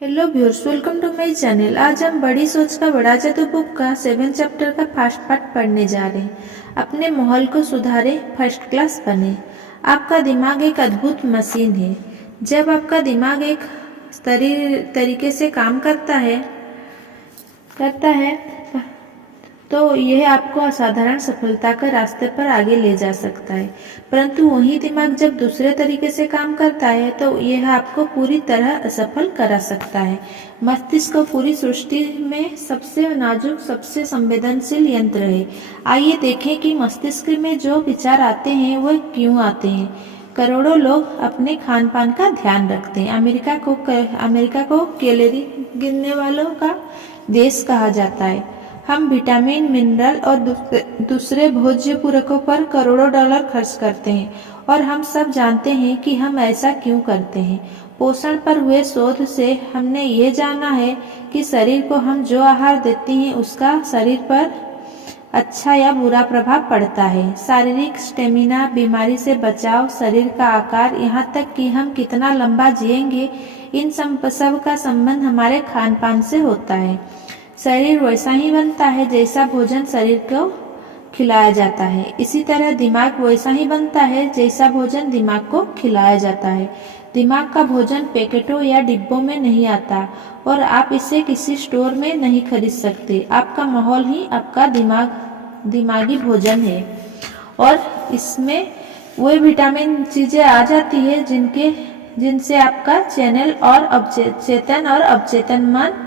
Hello viewers, welcome to my channel. आज हम बड़ी सोच का बड़ा जादू बुक का 7 चैप्टर का फर्स्ट पार्ट पढ़ने जा रहे हैं। अपने माहौल को सुधारें, फर्स्ट क्लास बने। आपका दिमाग एक अद्भुत मशीन है। जब आपका दिमाग एक तरीके से काम करता है तो यह आपको असाधारण सफलता के रास्ते पर आगे ले जा सकता है। परंतु वही दिमाग जब दूसरे तरीके से काम करता है तो यह आपको पूरी तरह असफल करा सकता है। मस्तिष्क पूरी सृष्टि में सबसे नाजुक, सबसे संवेदनशील यंत्र है। आइए देखें कि मस्तिष्क में जो विचार आते हैं वह क्यों आते हैं। करोड़ों लोग अपने खान पान का ध्यान रखते हैं। अमेरिका को कैलोरी गिनने वालों का देश कहा जाता है। हम विटामिन, मिनरल और दूसरे भोज्य पूरकों पर करोड़ों डॉलर खर्च करते हैं और हम सब जानते हैं कि हम ऐसा क्यों करते हैं। पोषण पर हुए शोध से हमने ये जाना है कि शरीर को हम जो आहार देते हैं उसका शरीर पर अच्छा या बुरा प्रभाव पड़ता है। शारीरिक स्टेमिना, बीमारी से बचाव, शरीर का आकार, यहाँ तक कि हम कितना लंबा जिएंगे, इन सब का संबंध हमारे खान पान से होता है। शरीर वैसा ही बनता है जैसा भोजन शरीर को खिलाया जाता है। इसी तरह दिमाग वैसा ही बनता है जैसा भोजन दिमाग को खिलाया जाता है। दिमाग का भोजन पैकेटों या डिब्बों में नहीं आता और आप इसे किसी स्टोर में नहीं खरीद सकते। आपका माहौल ही आपका दिमागी भोजन है और इसमें वही विटामिन चीजें आ जाती है जिनसे आपका चैनल और चेतन और अवचेतन मन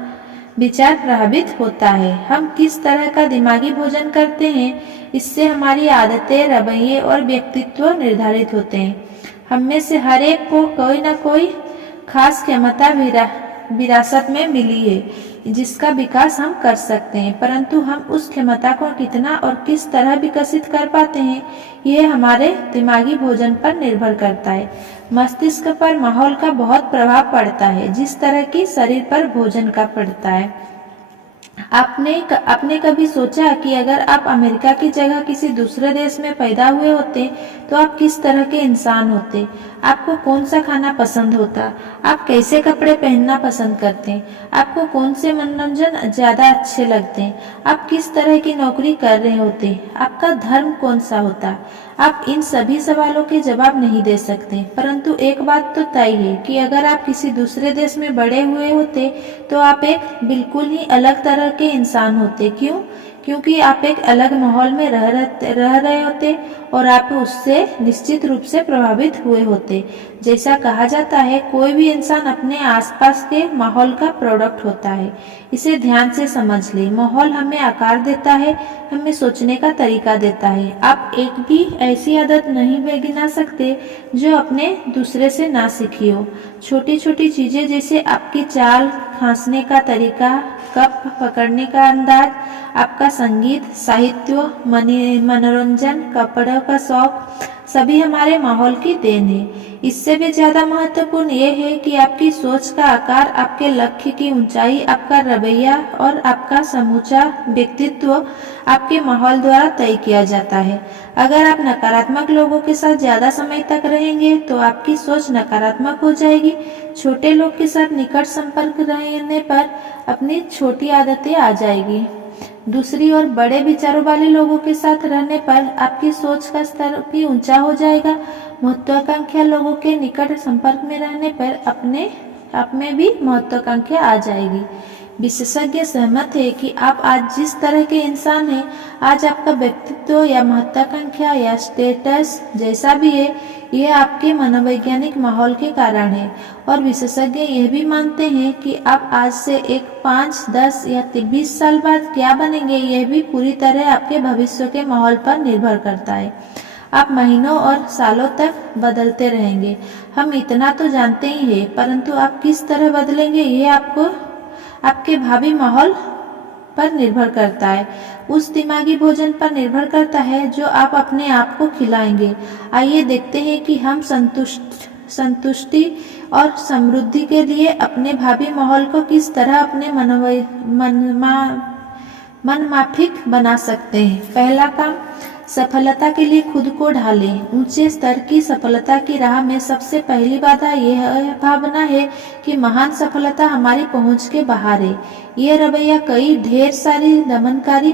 विचार प्रभावित होता है। हम किस तरह का दिमागी भोजन करते हैं, इससे हमारी आदतें, रवैये और व्यक्तित्व निर्धारित होते हैं। हम में से हर एक को कोई न कोई खास क्षमता विरासत में मिली है जिसका विकास हम कर सकते हैं, परंतु हम उस क्षमता को कितना और किस तरह विकसित कर पाते हैं यह हमारे दिमागी भोजन पर निर्भर करता है। मस्तिष्क पर माहौल का बहुत प्रभाव पड़ता है जिस तरह की शरीर पर भोजन का पड़ता है। आपने कभी सोचा कि अगर आप अमेरिका की जगह किसी दूसरे देश में पैदा हुए होते तो आप किस तरह के इंसान होते? आपको कौन सा खाना पसंद होता? आप कैसे कपड़े पहनना पसंद करते हैं? आपको कौन से मनोरंजन ज्यादा अच्छे लगते हैं? आप किस तरह की नौकरी कर रहे होते? आपका धर्म कौन सा होता? आप इन सभी सवालों के जवाब नहीं दे सकते, परंतु एक बात तो तय है कि अगर आप किसी दूसरे देश में बड़े हुए होते तो आप एक बिल्कुल ही अलग तरह के इंसान होते। क्यों? क्योंकि आप एक अलग माहौल में रह रहे होते और आप उससे निश्चित रूप से प्रभावित हुए होते। जैसा कहा जाता है, कोई भी इंसान अपने आसपास के माहौल का प्रोडक्ट होता है। इसे ध्यान से समझ ले। माहौल हमें आकार देता है, हमें सोचने का तरीका देता है। आप एक भी ऐसी आदत नहीं गिना सकते जो अपने दूसरे से ना सीखी हो। छोटी छोटी चीजें जैसे आपकी चाल, खांसने का तरीका, कप पकड़ने का अंदाज, आपका संगीत, साहित्य, मनोरंजन, कपड़ों का शौक, सभी हमारे माहौल की देन है। इससे भी ज्यादा महत्वपूर्ण यह है कि आपकी सोच का आकार, आपके लक्ष्य की ऊंचाई, आपका रवैया और आपका समूचा व्यक्तित्व आपके माहौल द्वारा तय किया जाता है। अगर आप नकारात्मक लोगों के साथ ज्यादा समय तक रहेंगे तो आपकी सोच नकारात्मक हो जाएगी। छोटे लोग के साथ निकट संपर्क रहने पर अपनी छोटी आदतें आ जाएगी। दूसरी ओर बड़े विचारों वाले लोगों के साथ रहने पर आपकी सोच का स्तर भी ऊंचा हो जाएगा। महत्वाकांक्षा लोगों के निकट संपर्क में रहने पर अपने आप में भी महत्वाकांक्षा आ जाएगी। विशेषज्ञ सहमत है कि आप आज जिस तरह के इंसान हैं, आज आपका व्यक्तित्व या महत्वाकांक्षा या स्टेटस जैसा भी है, यह आपके मनोवैज्ञानिक माहौल के कारण है। और विशेषज्ञ यह भी मानते हैं कि आप आज से 5, 10 या 20 साल बाद क्या बनेंगे, यह भी पूरी तरह आपके भविष्य के माहौल पर निर्भर करता है। आप महीनों और सालों तक बदलते रहेंगे, हम इतना तो जानते ही हैं, परंतु आप किस तरह बदलेंगे यह आपके भावी माहौल पर निर्भर करता है। उस दिमागी भोजन पर निर्भर करता है जो आप अपने आप को खिलाएंगे। आइए देखते हैं कि हम संतुष्टि और समृद्धि के लिए अपने भावी माहौल को किस तरह अपने मनमाफिक बना सकते हैं। पहला काम, सफलता के लिए खुद को ढालें। ऊंचे स्तर की सफलता की राह में सबसे पहली बाधा यह भावना है कि महान सफलता हमारी पहुंच के बाहर है। यह रवैया ढेर सारी दमनकारी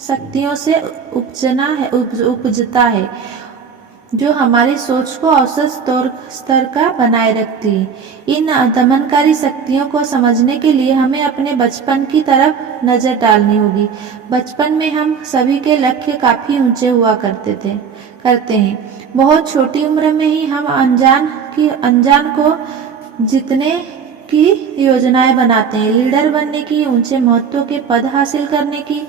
शक्तियों से उपजता है जो हमारी सोच को औसत स्तर का बनाए रखती है। इन दमनकारी शक्तियों को समझने के लिए हमें अपने बचपन की तरफ नजर डालनी होगी। बचपन में हम सभी के लक्ष्य काफी ऊंचे हुआ करते हैं। बहुत छोटी उम्र में ही हम अनजान को जीतने की योजनाएं बनाते हैं, लीडर बनने की, ऊंचे महत्व के पद हासिल करने की,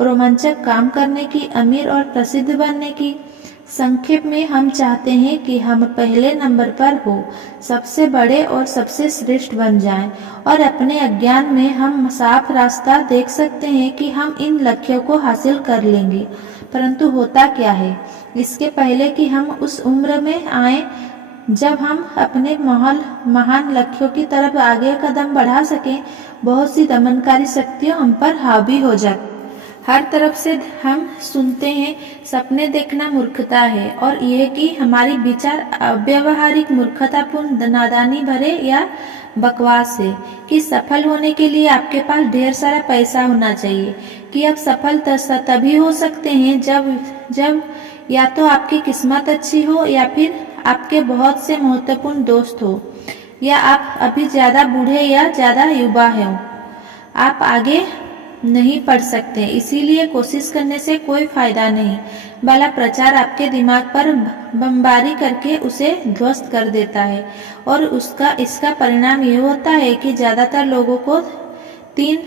रोमांचक काम करने की, अमीर और प्रसिद्ध बनने की। संक्षेप में हम चाहते हैं कि हम पहले नंबर पर हो, सबसे बड़े और सबसे श्रेष्ठ बन जाएं, और अपने अज्ञान में हम साफ रास्ता देख सकते हैं कि हम इन लक्ष्यों को हासिल कर लेंगे। परंतु होता क्या है, इसके पहले कि हम उस उम्र में आए जब हम अपने महान लक्ष्यों की तरफ आगे कदम बढ़ा सकें, बहुत सी दमनकारी शक्तियां हम पर हावी हो जाती। हर तरफ से हम सुनते हैं सपने देखना मूर्खता है, और यह कि हमारी विचार अव्यावहारिक, मूर्खतापूर्ण, नादानी भरे या बकवास है, कि सफल होने के लिए आपके पास ढेर सारा पैसा होना चाहिए, कि आप सफल तभी हो सकते हैं जब या तो आपकी किस्मत अच्छी हो, या फिर आपके बहुत से महत्वपूर्ण दोस्त हो, या आप अभी ज्यादा बूढ़े या ज्यादा युवा हो। आप आगे नहीं पढ़ सकते, इसीलिए कोशिश करने से कोई फायदा नहीं। वाला प्रचार आपके दिमाग पर बमबारी करके उसे ध्वस्त कर देता है, और इसका परिणाम यह होता है कि ज्यादातर लोगों को 3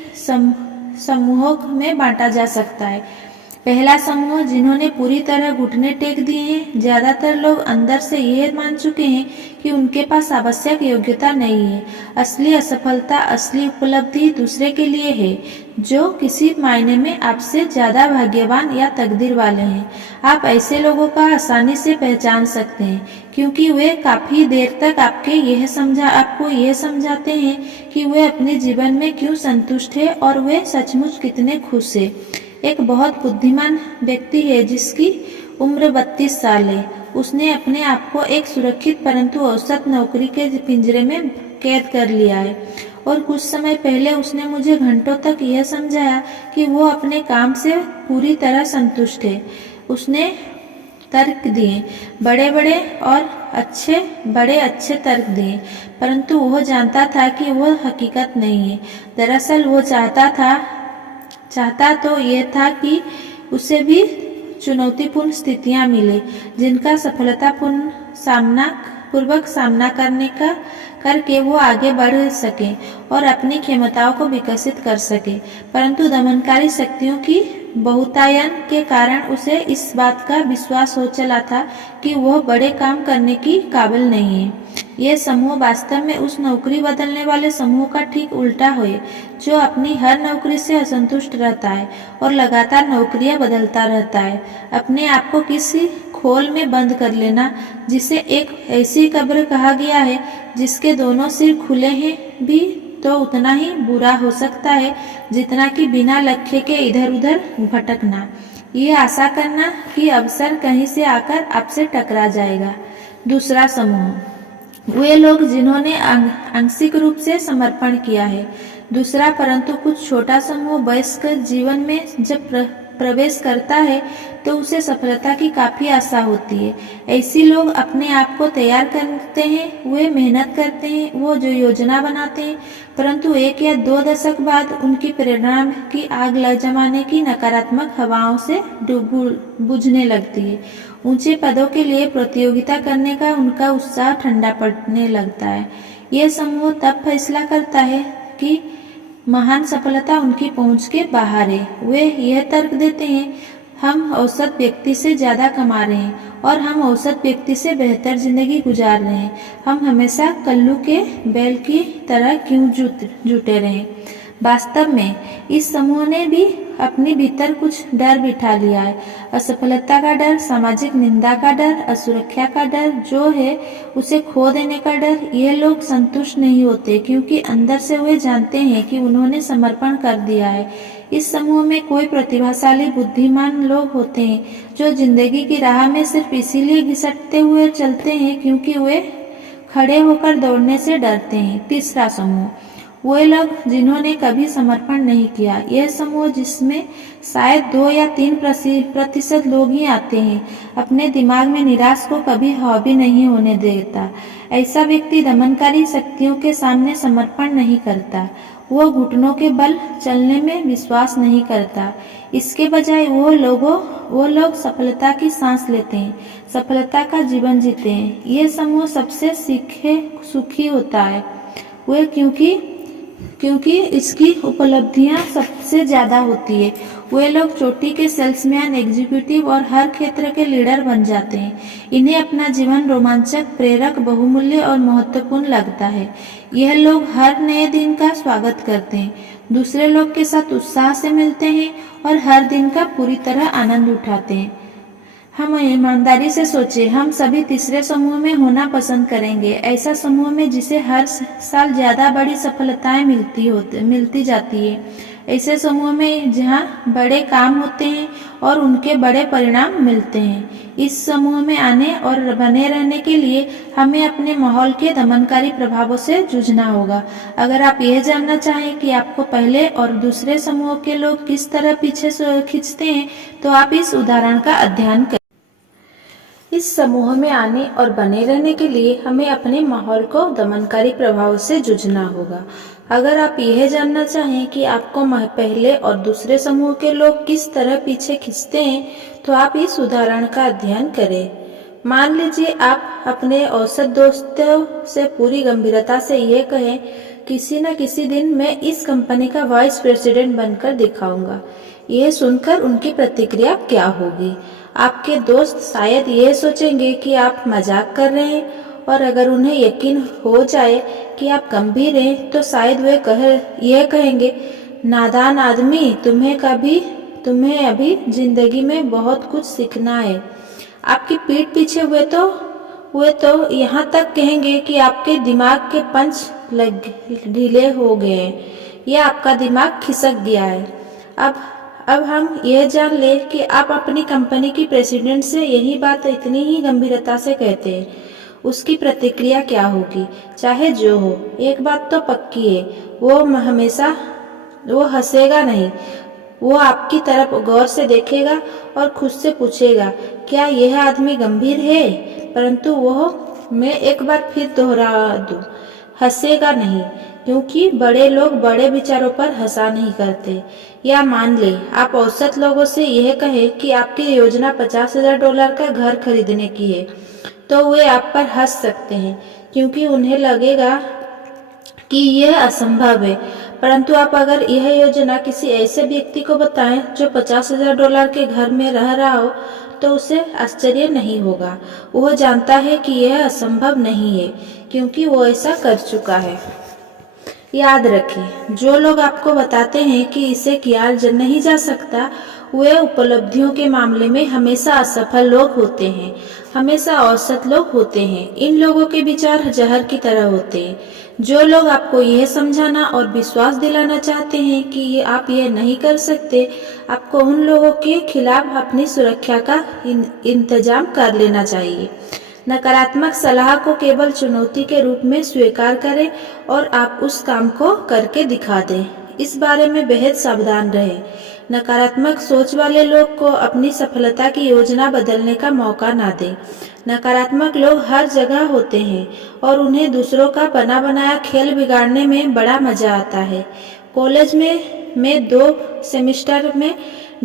समूहों में बांटा जा सकता है। पहला समूह, जिन्होंने पूरी तरह घुटने टेक दिए हैं। ज्यादातर लोग अंदर से यह मान चुके हैं कि उनके पास आवश्यक योग्यता नहीं है। असली असफलता, असली उपलब्धि दूसरे के लिए है, जो किसी मायने में आपसे ज्यादा भाग्यवान या तकदीर वाले हैं। आप ऐसे लोगों का आसानी से पहचान सकते हैं, क्योंकि वे काफी देर तक आपको यह समझाते हैं कि वे अपने जीवन में क्यों संतुष्ट है और वे सचमुच कितने खुश है। एक बहुत बुद्धिमान व्यक्ति है जिसकी उम्र 32 साल है। उसने अपने आप को एक सुरक्षित परंतु औसत नौकरी के पिंजरे में कैद कर लिया है, और कुछ समय पहले उसने मुझे घंटों तक यह समझाया कि वो अपने काम से पूरी तरह संतुष्ट है। उसने तर्क दिए, बड़े अच्छे तर्क दिए, परंतु वह जानता था कि वह हकीकत नहीं है। दरअसल वो चाहता तो यह था कि उसे भी चुनौतीपूर्ण स्थितियां मिले, जिनका सफलतापूर्वक सामना करके वो आगे बढ़ सके और अपनी क्षमताओं को विकसित कर सके। परंतु दमनकारी शक्तियों की बहुतायन के कारण उसे इस बात का विश्वास हो चला था कि वह बड़े काम करने की काबिल नहीं है। यह समूह वास्तव में उस नौकरी बदलने वाले समूह का ठीक उल्टा है, जो अपनी हर नौकरी से असंतुष्ट रहता है और लगातार नौकरियां बदलता रहता है। अपने आप को किसी खोल में बंद कर लेना, जिसे एक ऐसी कब्र कहा गया है जिसके दोनों सिर खुले हैं, भी तो उतना ही बुरा हो सकता है जितना कि बिना लक्ष्य के इधर उधर भटकना, ये आशा करना कि अवसर कहीं से आकर आपसे टकरा जाएगा। दूसरा समूह, वे लोग जिन्होंने आंशिक रूप से समर्पण किया है। दूसरा परंतु कुछ छोटा समूह वयस्क जीवन में जब प्रवेश करता है तो उसे सफलता की काफी आशा होती है। ऐसे लोग अपने आप को तैयार करते हैं, वे मेहनत करते हैं, वो जो योजना बनाते हैं, परंतु 1 या 2 दशक बाद उनकी प्रेरणा की आग जमाने की नकारात्मक हवाओं से बुझने लगती है। ऊंचे पदों के लिए प्रतियोगिता करने का उनका उत्साह ठंडा पड़ने लगता है। यह समूह तब फैसला करता है कि महान सफलता उनकी पहुंच के बाहर है। वे यह तर्क देते हैं, हम औसत व्यक्ति से ज्यादा कमा रहे हैं और हम औसत व्यक्ति से बेहतर जिंदगी गुजार रहे हैं। हम हमेशा कल्लू के बैल की तरह क्यों जुटे रहें। वास्तव में इस समूह ने भी अपने भीतर कुछ डर बिठा लिया है। असफलता का डर, सामाजिक निंदा का डर, असुरक्षा का डर, जो है उसे खो देने का डर। यह लोग संतुष्ट नहीं होते क्योंकि अंदर से वे जानते हैं कि उन्होंने समर्पण कर दिया है। इस समूह में कोई प्रतिभाशाली बुद्धिमान लोग होते हैं जो जिंदगी की राह में सिर्फ इसीलिए घिसटते हुए चलते हैं क्योंकि वे खड़े होकर दौड़ने से डरते हैं। तीसरा समूह, वे लोग जिन्होंने कभी समर्पण नहीं किया। यह समूह जिसमें शायद 2 या 3% लोग ही आते हैं, अपने दिमाग में निराश को कभी हावी नहीं होने देता। ऐसा व्यक्ति दमनकारी शक्तियों के सामने समर्पण नहीं करता। वो घुटनों के बल चलने में विश्वास नहीं करता। इसके बजाय वो लोग सफलता की सांस लेते हैं, सफलता का जीवन जीते हैं। ये समूह सबसे सुखी होता है वे क्योंकि इसकी उपलब्धियां सबसे ज्यादा होती है। वे लोग चोटी के सेल्समैन, एग्जीक्यूटिव और हर क्षेत्र के लीडर बन जाते हैं। इन्हें अपना जीवन रोमांचक, प्रेरक, बहुमूल्य और महत्वपूर्ण लगता है। यह लोग हर नए दिन का स्वागत करते हैं, दूसरे लोग के साथ उत्साह से मिलते हैं और हर दिन का पूरी तरह आनंद उठाते हैं। हम ईमानदारी से सोचें, हम सभी तीसरे समूह में होना पसंद करेंगे। ऐसा समूह में जिसे हर साल ज्यादा बड़ी सफलताएं मिलती जाती है। ऐसे समूह में जहां बड़े काम होते हैं और उनके बड़े परिणाम मिलते हैं। इस समूह में आने और बने रहने के लिए हमें अपने माहौल के दमनकारी प्रभावों से जूझना होगा। अगर आप यह जानना चाहें कि आपको पहले और दूसरे समूह के लोग किस तरह पीछे खींचते हैं, तो आप इस उदाहरण का अध्ययन करें। इस समूह में आने और बने रहने के लिए हमें अपने माहौल को दमनकारी प्रभाव से जूझना होगा। अगर आप यह जानना चाहें कि आपको पहले और दूसरे समूह के लोग किस तरह पीछे खींचते हैं, तो आप इस उदाहरण का अध्ययन करें। मान लीजिए आप अपने औसत दोस्तों से पूरी गंभीरता से यह कहें, किसी न किसी दिन मैं इस कंपनी का वाइस प्रेसिडेंट बनकर दिखाऊंगा। यह सुनकर उनकी प्रतिक्रिया क्या होगी? आपके दोस्त शायद यह सोचेंगे कि आप मजाक कर रहे हैं, और अगर उन्हें यकीन हो जाए कि आप गंभीर हैं, तो शायद वे यह कहेंगे, नादान आदमी, तुम्हें अभी जिंदगी में बहुत कुछ सीखना है। आपकी पीठ पीछे वे तो यहाँ तक कहेंगे कि आपके दिमाग के पंच ढीले हो गए हैं या आपका दिमाग खिसक गया है। अब हम यह जान ले कि आप अपनी कंपनी की प्रेसिडेंट से यही बात इतनी ही गंभीरता से कहते हैं, उसकी प्रतिक्रिया क्या होगी? चाहे जो हो, एक बात तो पक्की है, वो हंसेगा नहीं। वो आपकी तरफ गौर से देखेगा और खुद से पूछेगा, क्या यह आदमी गंभीर है? परंतु मैं एक बार फिर दोहरा दूं, हंसेगा नहीं, क्योंकि बड़े लोग बड़े विचारों पर हंसा नहीं करते। या मान ले आप औसत लोगों से यह कहें कि आपकी योजना $50,000 का घर खरीदने की है, तो वे आप पर हंस सकते हैं, क्योंकि उन्हें लगेगा कि यह असंभव है। परंतु आप अगर यह योजना किसी ऐसे व्यक्ति को बताएं जो $50,000 के घर में रह रहा हो, तो उसे आश्चर्य नहीं होगा। वह जानता है कि यह असंभव नहीं है, क्योंकि वो ऐसा कर चुका है। याद रखें, जो लोग आपको बताते हैं कि इसे किया नहीं जा सकता, वे उपलब्धियों के मामले में हमेशा असफल लोग होते हैं, हमेशा औसत लोग होते हैं। इन लोगों के विचार जहर की तरह होते हैं। जो लोग आपको यह समझाना और विश्वास दिलाना चाहते हैं कि आप यह नहीं कर सकते, आपको उन लोगों के खिलाफ अपनी सुरक्षा का इंतजाम कर लेना चाहिए। नकारात्मक सलाह को केवल चुनौती के रूप में स्वीकार करें और आप उस काम को करके दिखा दें। इस बारे में बेहद सावधान रहें। नकारात्मक सोच वाले लोग को अपनी सफलता की योजना बदलने का मौका ना दें। नकारात्मक लोग हर जगह होते हैं और उन्हें दूसरों का बना बनाया खेल बिगाड़ने में बड़ा मजा आता है। कॉलेज में 2 सेमेस्टर में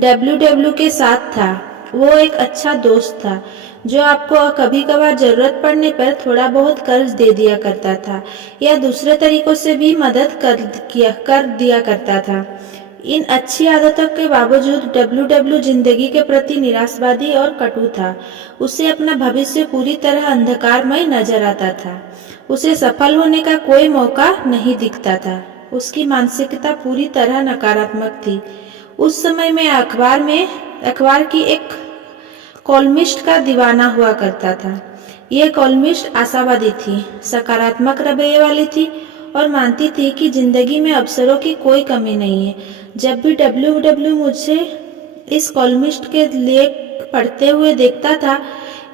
WW के साथ था। वो एक अच्छा दोस्त था जो आपको कभी कभार जरूरत पड़ने पर थोड़ा बहुत कर्ज दे दिया करता था या दूसरे तरीकों से भी मदद कर दिया करता था। इन अच्छी आदतों के बावजूद WW जिंदगी के प्रति निराशावादी और कटु था। उसे अपना भविष्य पूरी तरह अंधकारमय नजर आता था। उसे सफल होने का कोई मौका नहीं दिखता था। उसकी मानसिकता पूरी तरह नकारात्मक थी। उस समय में अखबार की एक कॉलमिस्ट का दीवाना हुआ करता था। यह कॉलमिस्ट आशावादी थी, सकारात्मक रवैये वाली थी और मानती थी कि जिंदगी में अवसरों की कोई कमी नहीं है। जब भी डब्ल्यू मुझे इस कॉलमिस्ट के लेख पढ़ते हुए देखता था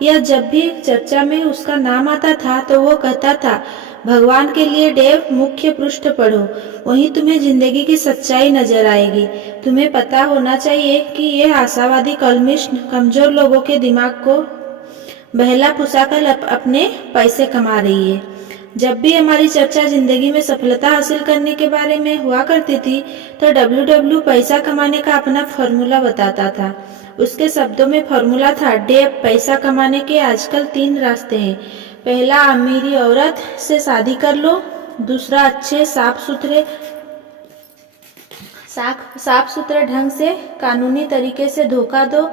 या जब भी चर्चा में उसका नाम आता था तो वो कहता था, भगवान के लिए डेव मुख्य पृष्ठ पढ़ो, वहीं तुम्हें जिंदगी की सच्चाई नजर आएगी। तुम्हें पता होना चाहिए कि यह आशावादी कॉलमिस्ट कमजोर लोगों के दिमाग को बहला फुसाकर अपने पैसे कमा रही है। जब भी हमारी चर्चा जिंदगी में सफलता हासिल करने के बारे में हुआ करती थी तो डब्ल्यू पैसा कमाने का अपना फॉर्मूला बताता था। उसके शब्दों में फॉर्मूला था, डेव पैसा कमाने के आजकल 3 रास्ते हैं। पहला, अमीरी औरत से शादी कर लो। दूसरा, अच्छे साफ सुथरे ढंग से कानूनी तरीके से धोखा दो।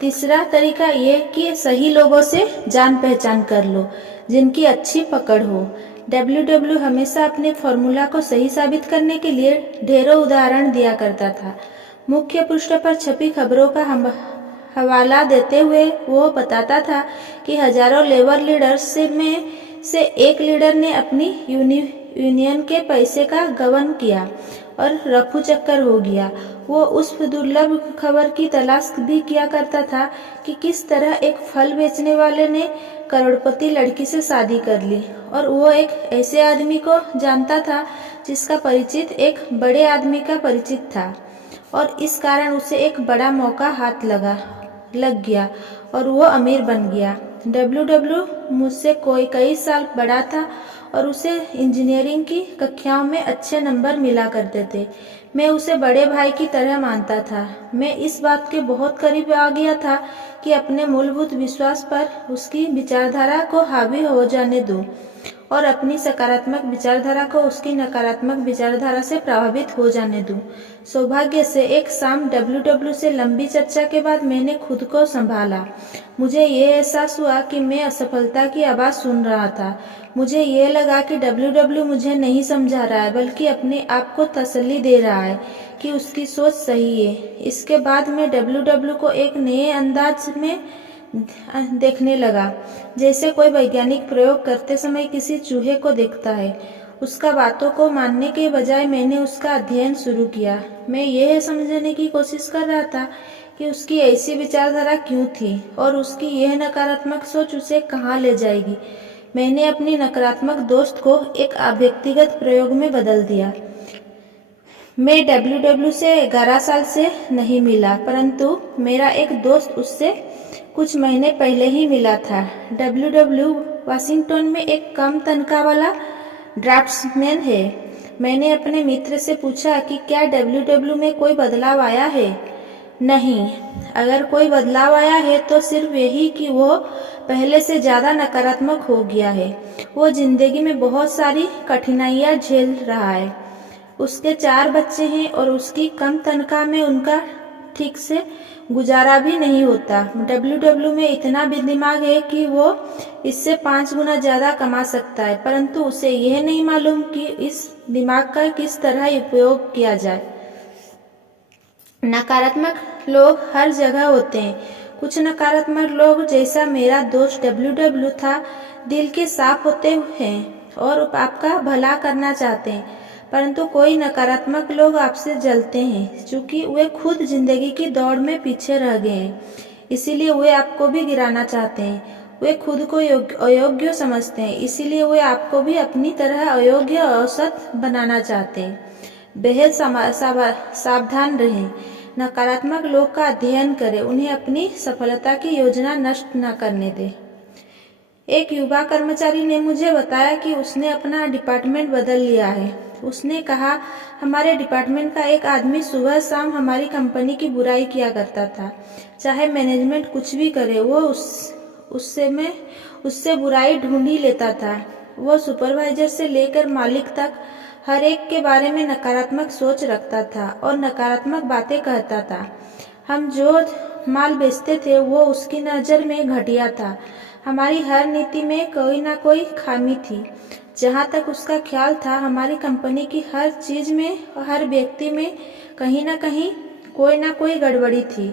तीसरा तरीका ये कि सही लोगों से जान पहचान कर लो जिनकी अच्छी पकड़ हो। डब्ल्यू हमेशा अपने फॉर्मूला को सही साबित करने के लिए ढेरों उदाहरण दिया करता था। मुख्य पृष्ठ पर छपी खबरों का हवाला देते हुए वो बताता था कि हजारों लेबर लीडर्स में से एक लीडर ने अपनी यूनियन के पैसे का गबन किया और रफू चक्कर हो गया। वो उस दुर्लभ खबर की तलाश भी किया करता था कि किस तरह एक फल बेचने वाले ने करोड़पति लड़की से शादी कर ली, और वो एक ऐसे आदमी को जानता था जिसका परिचित एक बड़े आदमी का परिचित था और इस कारण उसे एक बड़ा मौका हाथ लग गया और वो अमीर बन गया। डब्ल्यू मुझसे कई साल बड़ा था और उसे इंजीनियरिंग की कक्षाओं में अच्छे नंबर मिला करते थे। मैं उसे बड़े भाई की तरह मानता था। मैं इस बात के बहुत करीब आ गया था कि अपने मूलभूत विश्वास पर उसकी विचारधारा को हावी हो जाने दूं और अपनी सकारात्मक विचारधारा को उसकी नकारात्मक विचारधारा से प्रभावित हो जाने दूं। सौभाग्य से एक शाम डब्ल्यू से लंबी चर्चा के बाद मैंने खुद को संभाला। मुझे ये एहसास हुआ कि मैं असफलता की आवाज़ सुन रहा था। मुझे ये लगा कि डब्ल्यू मुझे नहीं समझा रहा है बल्कि अपने आप को तसल्ली दे रहा है कि उसकी सोच सही है। इसके बाद मैं डब्ल्यू को एक नए अंदाज में देखने लगा, जैसे कोई वैज्ञानिक प्रयोग करते समय किसी चूहे को देखता है। उसका बातों को मानने के बजाय मैंने उसका अध्ययन शुरू किया। मैं यह समझने की कोशिश कर रहा था कि उसकी ऐसी विचारधारा क्यों थी और उसकी यह नकारात्मक सोच उसे कहाँ ले जाएगी। मैंने अपनी नकारात्मक दोस्त को एक व्यक्तिगत प्रयोग में बदल दिया। मैं डब्ल्यू से 11 साल से नहीं मिला, परंतु मेरा एक दोस्त उससे कुछ महीने पहले ही मिला था। डब्ल्यू वाशिंगटन में एक कम तनख्वाह वाला ड्राफ्ट्समैन है। मैंने अपने मित्र से पूछा कि क्या डब्ल्यू में कोई बदलाव आया है। नहीं, अगर कोई बदलाव आया है तो सिर्फ यही कि वो पहले से ज़्यादा नकारात्मक हो गया है। वो जिंदगी में बहुत सारी कठिनाइयाँ झेल रहा है। उसके 4 बच्चे हैं और उसकी कम तनख्वाह में उनका ठीक से गुजारा भी नहीं होता। डब्ल्यू में इतना भी दिमाग है कि वो इससे 5 गुना ज़्यादा कमा सकता है, परंतु उसे यह नहीं मालूम कि इस दिमाग का किस तरह उपयोग किया जाए। नकारात्मक लोग हर जगह होते हैं। कुछ नकारात्मक लोग, जैसा मेरा दोस्त डब्ल्यू था, दिल के साफ होते हैं और आपका भला करना चाहते हैं, परंतु कोई नकारात्मक लोग आपसे जलते हैं क्योंकि वे खुद जिंदगी की दौड़ में पीछे रह गए हैं, इसीलिए वे आपको भी गिराना चाहते हैं। वे खुद को अयोग्य समझते हैं, इसीलिए वे आपको भी अपनी तरह अयोग्य औसत बनाना चाहते हैं। बेहद सावधान रहें। नकारात्मक लोग का अध्ययन करें, उन्हें अपनी सफलता की योजना नष्ट न करने दें। एक युवा कर्मचारी ने मुझे बताया कि उसने अपना डिपार्टमेंट बदल लिया है। उसने कहा, हमारे डिपार्टमेंट का एक आदमी सुबह शाम हमारी कंपनी की बुराई किया करता था। चाहे मैनेजमेंट कुछ भी करे, वो उससे बुराई ढूंढ ही लेता था। वो सुपरवाइजर से लेकर मालिक तक हर एक के बारे में नकारात्मक सोच रखता था और नकारात्मक बातें कहता था। हम जो माल बेचते थे वो उसकी नज़र में घटिया था। हमारी हर नीति में कोई ना कोई खामी थी। जहाँ तक उसका ख्याल था, हमारी कंपनी की हर चीज़ में और हर व्यक्ति में कहीं ना कहीं कोई ना कोई गड़बड़ी थी।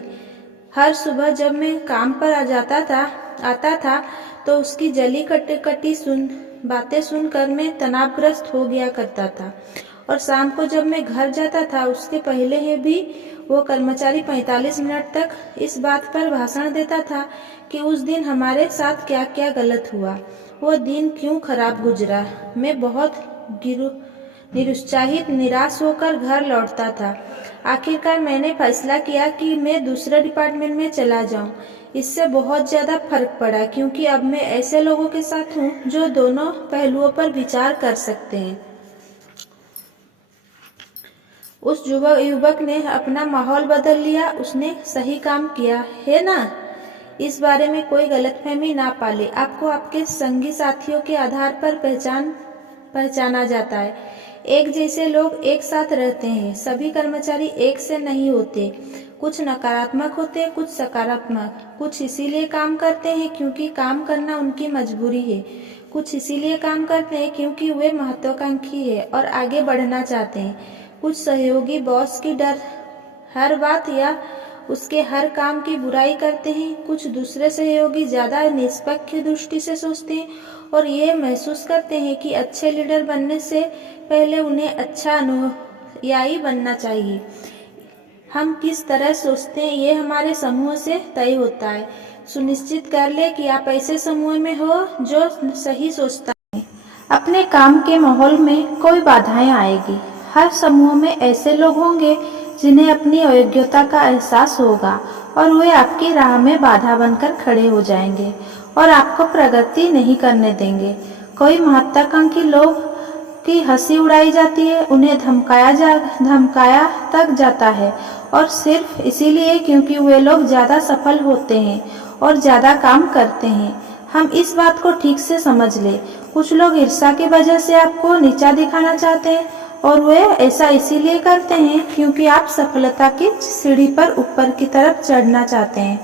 हर सुबह जब मैं काम पर आता था तो उसकी जली कटी बातें सुनकर मैं तनावग्रस्त हो गया करता था और शाम को जब मैं घर जाता था उसके पहले ही भी वो कर्मचारी 45 मिनट तक इस बात पर भाषण देता था कि उस दिन हमारे साथ क्या क्या गलत हुआ, वो दिन क्यों खराब गुजरा। मैं बहुत निरुत्साहित निराश होकर घर लौटता था। आखिरकार मैंने फैसला किया कि मैं दूसरे डिपार्टमेंट में चला जाऊं। इससे बहुत ज़्यादा फर्क पड़ा क्योंकि अब मैं ऐसे लोगों के साथ हूँ जो दोनों पहलुओं पर विचार कर सकते हैं। उस युवक ने अपना माहौल बदल लिया। उसने सही काम किया है ना। इस बारे में कोई गलतफहमी ना पाले। आपको आपके संगी साथियों के आधार पर पहचाना जाता है। एक जैसे लोग एक साथ रहते हैं। सभी कर्मचारी एक से नहीं होते। कुछ नकारात्मक होते, कुछ सकारात्मक। कुछ इसीलिए काम करते हैं क्योंकि काम करना उनकी मजबूरी है। कुछ इसीलिए काम करते हैं क्योंकि वे महत्वाकांक्षी है और आगे बढ़ना चाहते हैं। कुछ सहयोगी बॉस की हर बात या उसके हर काम की बुराई करते हैं। कुछ दूसरे सहयोगी ज्यादा निष्पक्ष दृष्टि से सोचते हैं और ये महसूस करते हैं कि अच्छे लीडर बनने से पहले उन्हें अच्छा अनुयायी बनना चाहिए। हम किस तरह सोचते हैं ये हमारे समूह से तय होता है। सुनिश्चित कर ले कि आप ऐसे समूह में हो जो सही सोचता है। अपने काम के माहौल में कोई बाधाएं आएगी। हर समूह में ऐसे लोग होंगे जिन्हें अपनी अयोग्यता का एहसास होगा और वे आपकी राह में बाधा बनकर खड़े हो जाएंगे और आपको प्रगति नहीं करने देंगे। कोई महत्वाकांक्षी लोग की हंसी उड़ाई जाती है, उन्हें धमकाया तक जाता है और सिर्फ इसीलिए क्योंकि वे लोग ज्यादा सफल होते हैं और ज्यादा काम करते हैं। हम इस बात को ठीक से समझ ले। कुछ लोग ईर्ष्या की वजह से आपको नीचा दिखाना चाहते हैं और वे ऐसा इसीलिए करते हैं क्योंकि आप सफलता की सीढ़ी पर ऊपर की तरफ चढ़ना चाहते हैं।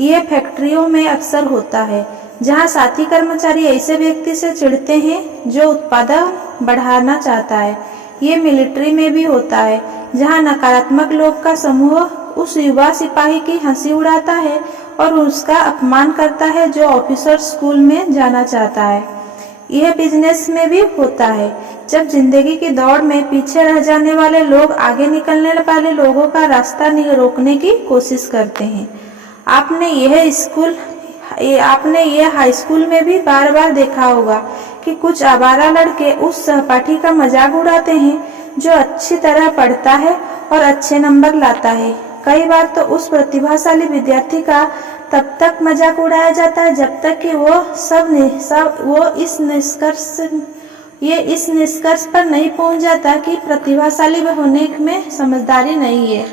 यह फैक्ट्रियों में अक्सर होता है जहां साथी कर्मचारी ऐसे व्यक्ति से चिढ़ते हैं जो उत्पादन बढ़ाना चाहता है। ये मिलिट्री में भी होता है जहां नकारात्मक लोग का समूह उस युवा सिपाही की हंसी उड़ाता है और उसका अपमान करता है जो ऑफिसर स्कूल में जाना चाहता है। यह बिजनेस में भी होता है जब जिंदगी की दौड़ में पीछे रह जाने वाले लोग आगे निकलने वाले लोगों का रास्ता रोकने की कोशिश करते हैं। आपने यह हाई स्कूल में भी बार बार देखा होगा कि कुछ आवारा लड़के उस सहपाठी का मजाक उड़ाते हैं जो अच्छी तरह पढ़ता है और अच्छे नंबर लाता है। कई बार तो उस प्रतिभाशाली विद्यार्थी का तब तक मजाक उड़ाया जाता है जब तक कि वो इस निष्कर्ष पर नहीं पहुंच जाता कि प्रतिभाशाली होने में समझदारी नहीं है।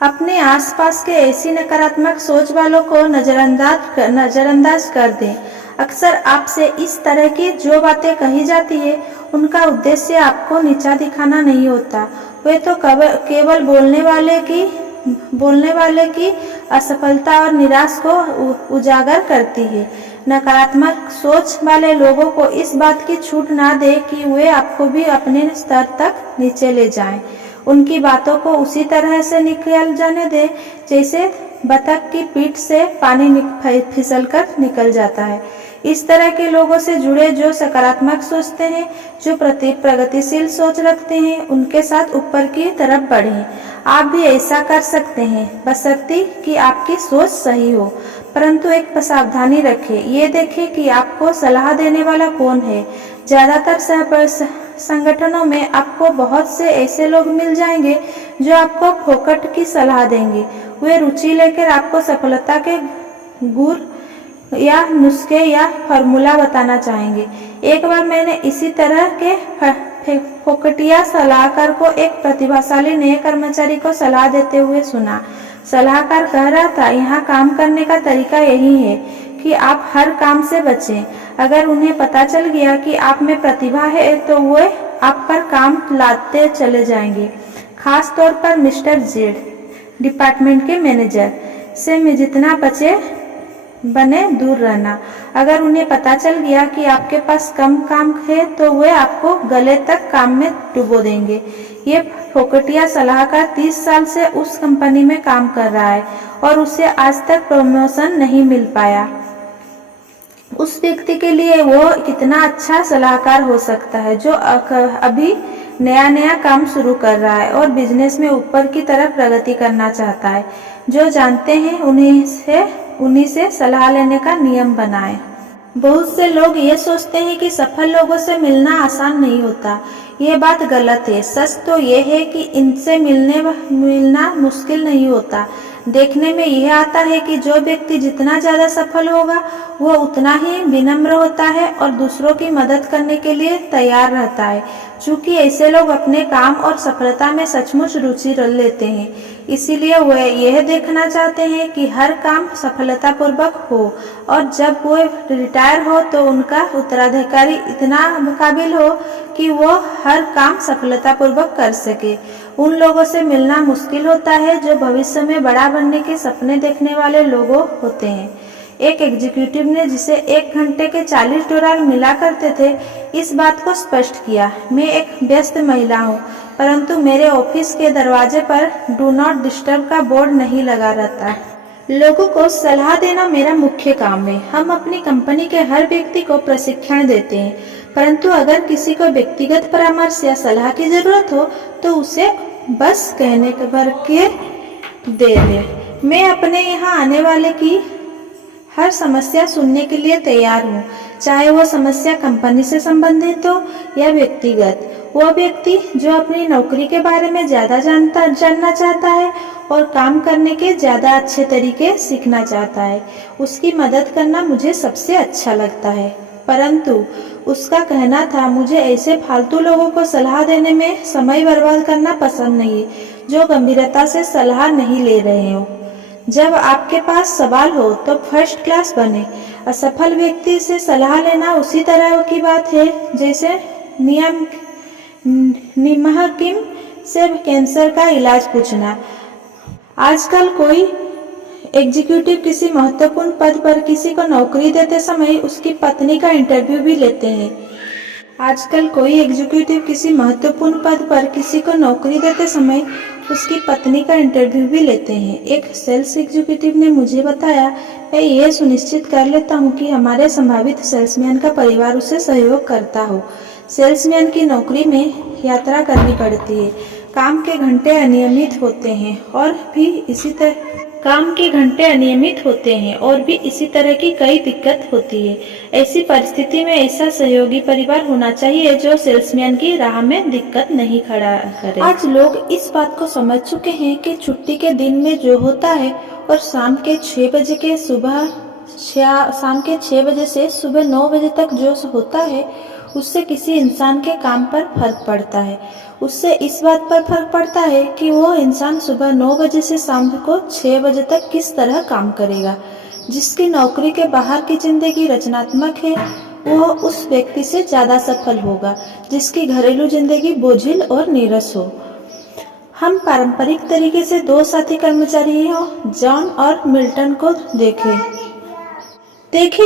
अपने आसपास के ऐसी नकारात्मक सोच वालों को नजरअंदाज कर दें। अक्सर आपसे इस तरह की जो बातें कही जाती है उनका उद्देश्य आपको नीचा दिखाना नहीं होता। वे तो केवल बोलने वाले की असफलता और निराश को उजागर करती है। नकारात्मक सोच वाले लोगों को इस बात की छूट ना दे कि वे आपको भी अपने स्तर तक नीचे ले जाएं। उनकी बातों को उसी तरह से निकल जाने दे जैसे बतख की पीठ से पानी फिसलकर निकल जाता है। इस तरह के लोगों से जुड़े जो सकारात्मक सोचते हैं, जो प्रगतिशील सोच रखते हैं, उनके साथ ऊपर की तरफ बढ़ें। आप भी ऐसा कर सकते हैं बशर्ते कि आपकी सोच सही हो। परंतु एक सावधानी रखें, ये देखें कि आपको सलाह देने वाला कौन है। ज्यादातर संगठनों में आपको बहुत से ऐसे लोग मिल जाएंगे जो आपको फोकट की सलाह देंगे। वे रुचि लेकर आपको सफलता के गुर या नुस्खे या फॉर्मूला बताना चाहेंगे। एक बार मैंने इसी तरह के फोकटिया सलाहकार को एक प्रतिभाशाली नए कर्मचारी को सलाह देते हुए सुना। सलाहकार कह रहा था, यहाँ काम करने का तरीका यही है कि आप हर काम से बचें। अगर उन्हें पता चल गया कि आप में प्रतिभा है तो वे आप पर काम लाते चले जाएंगे। खास तौर पर मिस्टर जेड, डिपार्टमेंट के मैनेजर से जितना बने दूर रहना। अगर उन्हें पता चल गया कि आपके पास कम काम है तो वे आपको गले तक काम में डुबो देंगे। ये फोकटिया सलाहकार 30 साल से उस कंपनी में काम कर रहा है और उसे आज तक प्रमोशन नहीं मिल पाया। उस व्यक्ति के लिए वो कितना अच्छा सलाहकार हो सकता है जो अभी नया नया काम शुरू कर रहा है और बिजनेस में ऊपर की तरफ प्रगति करना चाहता है। जो जानते हैं उन्हीं से सलाह लेने का नियम बनाएं। बहुत से लोग ये सोचते हैं कि सफल लोगों से मिलना आसान नहीं होता। ये बात गलत है। सच तो ये है कि इनसे मिलना मुश्किल नहीं होता। देखने में यह आता है कि जो व्यक्ति जितना ज्यादा सफल होगा वो उतना ही विनम्र होता है और दूसरों की मदद करने के लिए तैयार रहता है। चूंकि ऐसे लोग अपने काम और सफलता में सचमुच रुचि लेते हैं, इसीलिए वे यह देखना चाहते हैं कि हर काम सफलतापूर्वक हो और जब वो रिटायर हो तो उनका उत्तराधिकारी इतना काबिल हो कि वो हर काम सफलतापूर्वक कर सके। उन लोगों से मिलना मुश्किल होता है जो भविष्य में बड़ा बनने के सपने देखने वाले लोगों होते हैं। एक एग्जीक्यूटिव ने जिसे 1 घंटे के $40 मिला करते थे, इस बात को स्पष्ट किया। मैं एक व्यस्त महिला हूँ, परंतु मेरे ऑफिस के दरवाजे पर डू नॉट डिस्टर्ब का बोर्ड नहीं लगा रहता। लोगों को सलाह देना मेरा मुख्य काम है। हम अपनी कंपनी के हर व्यक्ति को प्रशिक्षण देते हैं, परंतु अगर किसी को व्यक्तिगत परामर्श या सलाह की जरूरत हो तो उसे बस कहने भर के दे दे। मैं अपने यहाँ आने वाले की हर समस्या सुनने के लिए तैयार हूँ, चाहे वो समस्या कंपनी से संबंधित हो या व्यक्तिगत। वो व्यक्ति जो अपनी नौकरी के बारे में ज्यादा जानना चाहता है और काम करने के ज्यादा अच्छे तरीके सीखना चाहता है, उसकी मदद करना मुझे सबसे अच्छा लगता है। परंतु उसका कहना था, मुझे ऐसे फालतू लोगों को सलाह देने में समय बर्बाद करना पसंद नहीं जो गंभीरता से सलाह नहीं ले रहे हो। जब आपके पास सवाल हो तो फर्स्ट क्लास बने। असफल व्यक्ति से सलाह लेना उसी तरह की बात है जैसे निमहकिम से कैंसर का इलाज पूछना। आजकल कोई एग्जीक्यूटिव किसी महत्वपूर्ण पद पर किसी को नौकरी देते समय उसकी पत्नी का इंटरव्यू भी लेते हैं। आजकल कोई एग्जीक्यूटिव किसी महत्वपूर्ण पद पर किसी को नौकरी देते समय उसकी पत्नी का इंटरव्यू भी लेते हैं। एक सेल्स एग्जीक्यूटिव ने मुझे बताया, मैं यह सुनिश्चित कर लेता हूं कि हमारे संभावित सेल्समैन का परिवार उसे सहयोग करता हो। सेल्समैन की नौकरी में यात्रा करनी पड़ती है, काम के घंटे अनियमित होते हैं और भी इसी तरह की कई दिक्कत होती है। ऐसी परिस्थिति में ऐसा सहयोगी परिवार होना चाहिए जो सेल्समैन की राह में दिक्कत नहीं खड़ा करे। आज लोग इस बात को समझ चुके हैं कि छुट्टी के दिन में जो होता है और शाम के 6 बजे से सुबह 9 बजे तक जो होता है, उससे किसी इंसान के काम पर फर्क पड़ता है। उससे इस बात पर फर्क पड़ता है कि वो इंसान सुबह 9 बजे से शाम को 6 बजे तक किस तरह काम करेगा। जिसकी नौकरी के बाहर की जिंदगी रचनात्मक है, वो उस व्यक्ति से ज्यादा सफल होगा जिसकी घरेलू जिंदगी बोझिल और नीरस हो। हम पारंपरिक तरीके से 2 साथी कर्मचारियों जॉन और मिल्टन को देखें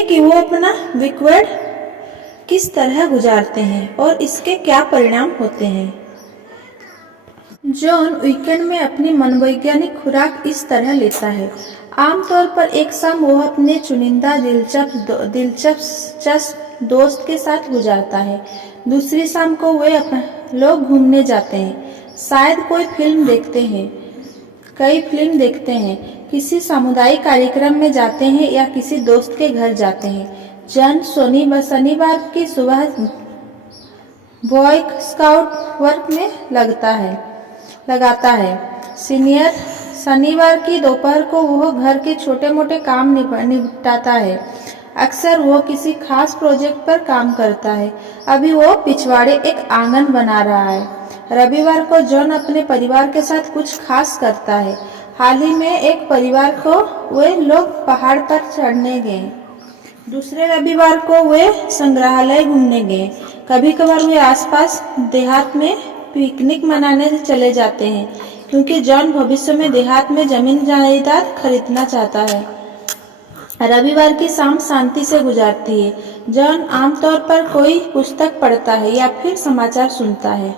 कि वो अपना वीकेंड किस तरह गुजारते हैं और इसके क्या परिणाम होते हैं। जॉन वीकेंड में अपनी मनोवैज्ञानिक खुराक इस तरह लेता है। आमतौर पर एक शाम वो अपने चुनिंदा दिलचस्प दोस्त के साथ गुजारता है। दूसरी शाम को वे लोग घूमने जाते हैं, शायद कई फिल्म देखते हैं, किसी सामुदायिक कार्यक्रम में जाते हैं या किसी दोस्त के घर जाते हैं। जॉन शनिवार की सुबह बॉय स्काउट वर्क में लगाता है। शनिवार की दोपहर को वह घर के छोटे मोटे काम निपटाता है। अक्सर वो किसी खास प्रोजेक्ट पर काम करता है। अभी वो पिछवाड़े एक आंगन बना रहा है। रविवार को जॉन अपने परिवार के साथ कुछ खास करता है। हाल ही में एक परिवार को वे लोग पहाड़ पर चढ़ने गए। दूसरे रविवार को वे संग्रहालय घूमने गए। कभी कभार वे आसपास देहात में पिकनिक मनाने चले जाते हैं, क्योंकि जॉन भविष्य में देहात में जमीन जायदाद खरीदना चाहता है। रविवार की शाम शांति से गुजारती है। जॉन आमतौर पर कोई पुस्तक पढ़ता है या फिर समाचार सुनता है।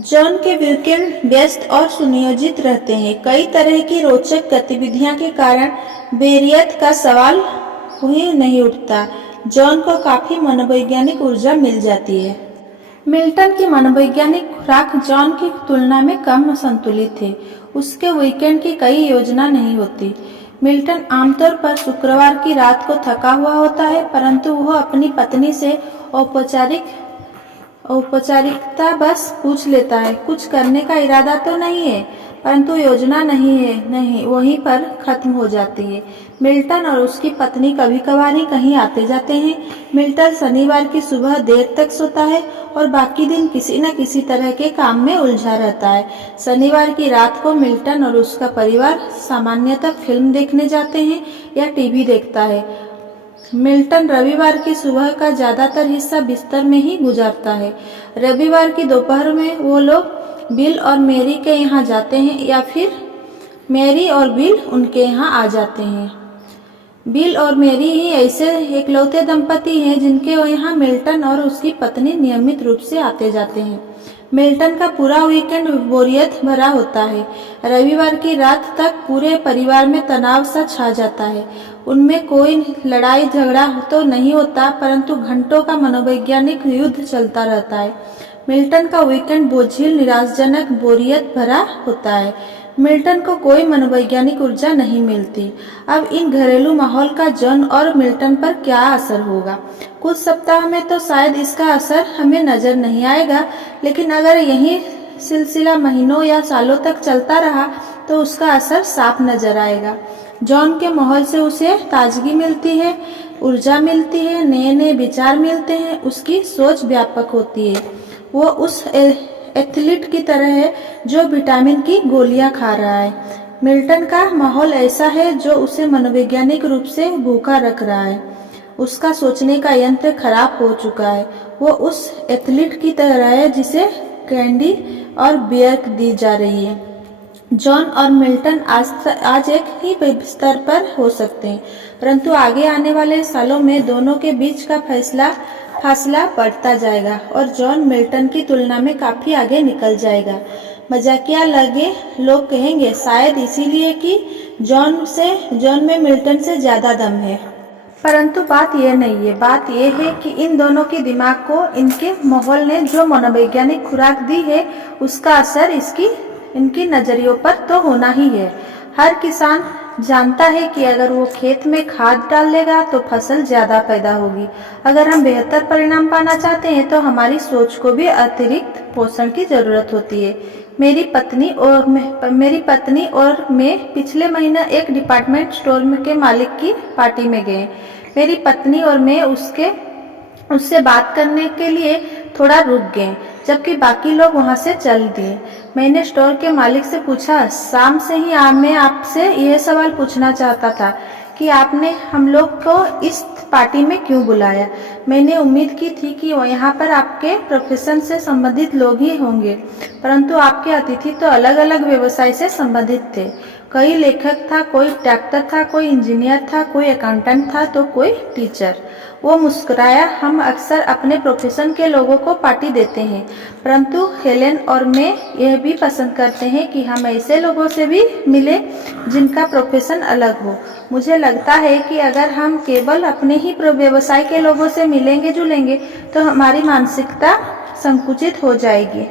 जॉन के वीकेंड व्यस्त और सुनियोजित रहते हैं। कई तरह की रोचक गतिविधियां के कारण बोरियत का सवाल ही नहीं उठता। जॉन को काफी मनोवैज्ञानिक ऊर्जा मिल जाती है। मिल्टन की मनोवैज्ञानिक खुराक जॉन की तुलना में कम संतुलित है। उसके वीकेंड की कई योजना नहीं होती। मिल्टन आमतौर पर शुक्रवार की रात को थका हुआ होता है, परंतु वह अपनी पत्नी से औपचारिकता बस पूछ लेता है। कुछ करने का इरादा तो नहीं है, परंतु योजना नहीं वहीं पर खत्म हो जाती है। मिल्टन और उसकी पत्नी कभी कभार ही कहीं आते जाते हैं। मिल्टन शनिवार की सुबह देर तक सोता है और बाकी दिन किसी न किसी तरह के काम में उलझा रहता है। शनिवार की रात को मिल्टन और उसका परिवार सामान्यतः फिल्म देखने जाते हैं या टीवी देखता है। मिल्टन रविवार की सुबह का ज्यादातर हिस्सा बिस्तर में ही गुजारता है। रविवार की दोपहर में वो लोग बिल और मैरी के यहाँ जाते हैं या फिर मैरी और बिल उनके यहाँ आ जाते हैं। बिल और मैरी ही ऐसे इकलौते दंपति हैं जिनके यहाँ मिल्टन और उसकी पत्नी नियमित रूप से आते जाते हैं। मिल्टन का पूरा वीकेंड बोरियत भरा होता है। रविवार की रात तक पूरे परिवार में तनाव सा छा जाता है। उनमें कोई लड़ाई झगड़ा तो नहीं होता, परंतु घंटों का मनोवैज्ञानिक युद्ध चलता रहता है। मिल्टन का वीकेंड बोझिल, निराशजनक, बोरियत भरा होता है। मिल्टन को कोई मनोवैज्ञानिक ऊर्जा नहीं मिलती। अब इन घरेलू माहौल का जॉन और मिल्टन पर क्या असर होगा? कुछ सप्ताह में तो शायद इसका असर हमें नजर नहीं आएगा, लेकिन अगर यही सिलसिला महीनों या सालों तक चलता रहा तो उसका असर साफ नजर आएगा। जॉन के माहौल से उसे ताजगी मिलती है, ऊर्जा मिलती है, नए नए विचार मिलते हैं, उसकी सोच व्यापक होती है। वो उस एथलीट की तरह है जो विटामिन की गोलियां खा रहा है। मिल्टन का माहौल ऐसा है जो उसे मनोवैज्ञानिक रूप से भूखा रख रहा है। उसका सोचने का यंत्र खराब हो चुका है। वो उस एथलीट की तरह है जिसे कैंडी और बियर दी जा रही है। जॉन और मिल्टन आज एक ही स्तर पर हो सकते हैं, परंतु आगे आने वाले सालों में दोनों के बीच का फासला बढ़ता जाएगा और जॉन मिल्टन की तुलना में काफी आगे निकल जाएगा। मजाकिया लगे लोग कहेंगे शायद इसीलिए कि जॉन में मिल्टन से ज्यादा दम है, परंतु बात यह नहीं है। बात यह है कि इन दोनों के दिमाग को इनके माहौल ने जो मनोवैज्ञानिक खुराक दी है उसका असर इनकी नजरियों पर तो होना ही है। हर किसान जानता है कि अगर वो खेत में खाद डाल लेगा तो फसल ज्यादा पैदा होगी। अगर हम बेहतर परिणाम पाना चाहते हैं तो हमारी सोच को भी अतिरिक्त पोषण की जरूरत होती है। मेरी पत्नी और मैं पिछले महीने एक डिपार्टमेंट स्टोर के मालिक की पार्टी में गए। मेरी पत्नी और मैं उससे बात करने के लिए थोड़ा रुक गए, जबकि बाकी लोग वहां से चल दिए। मैंने स्टोर के मालिक से पूछा, शाम से ही मैं आपसे यह सवाल पूछना चाहता था कि आपने हम लोग को इस पार्टी में क्यों बुलाया। मैंने उम्मीद की थी कि यहाँ पर आपके प्रोफेशन से संबंधित लोग ही होंगे, परंतु आपके अतिथि तो अलग अलग व्यवसाय से संबंधित थे। कोई लेखक था, कोई डॉक्टर था, कोई इंजीनियर था, कोई अकाउंटेंट था, तो कोई टीचर। वो मुस्कुराया। हम अक्सर अपने प्रोफेशन के लोगों को पार्टी देते हैं, परंतु हेलेन और मैं यह भी पसंद करते हैं कि हम ऐसे लोगों से भी मिले जिनका प्रोफेशन अलग हो। मुझे लगता है कि अगर हम केवल अपने ही व्यवसाय के लोगों से मिलेंगे जुलेंगे तो हमारी मानसिकता संकुचित हो जाएगी।